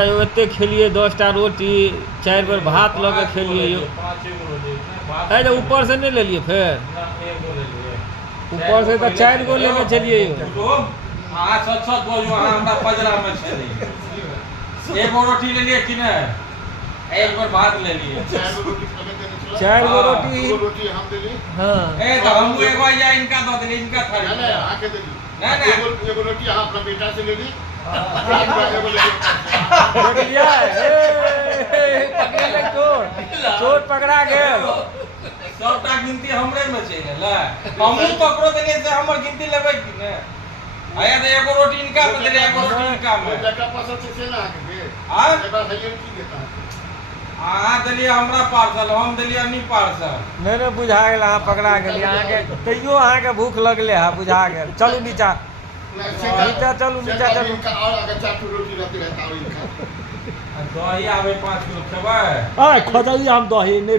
एते खेलिए 10टा रोटी 4 बेर भात लग के खेलिए यो अरे ऊपर से नहीं ले लिए फिर ऊपर से तो 4 गो लेके चलिए यो सच बोलू हमरा पजरा में छे एगो रोटी ले लिए कि नहीं एक बार भात ले लिए 4 गो रोटी हम दे ली। हां ए तो हम एगो या इनका दे दे इनका थाली नहीं आके दे ली। नहीं एगो रोटी आप अपना बेटा से ले ली। देख लिया पकड़े ले चोर पकड़ा गेल सबटा गिनती हमरे में छै ले हमहु पकड़ो देने से हमर गिनती लेबै कि ने आया तो एगो रोटी इनका में दे एगो रोटी इनका में बेटा पसंद से ना आके हां बेटा हरियर की देता हां देलिए हमरा पार्सल हम देलिए अन्नी पार्सल नहीं बुझा गेल अहाँ पकड़ा गेलिए अहाँ के तैयो अहाँ के भूख लगले है बुझा गेल चलू नीचा चलू नीचा चलू और अगर 4 रोटी रहती है तो इनका दही आवे 5 किलो खेबै आ खोजली हम दही नहीं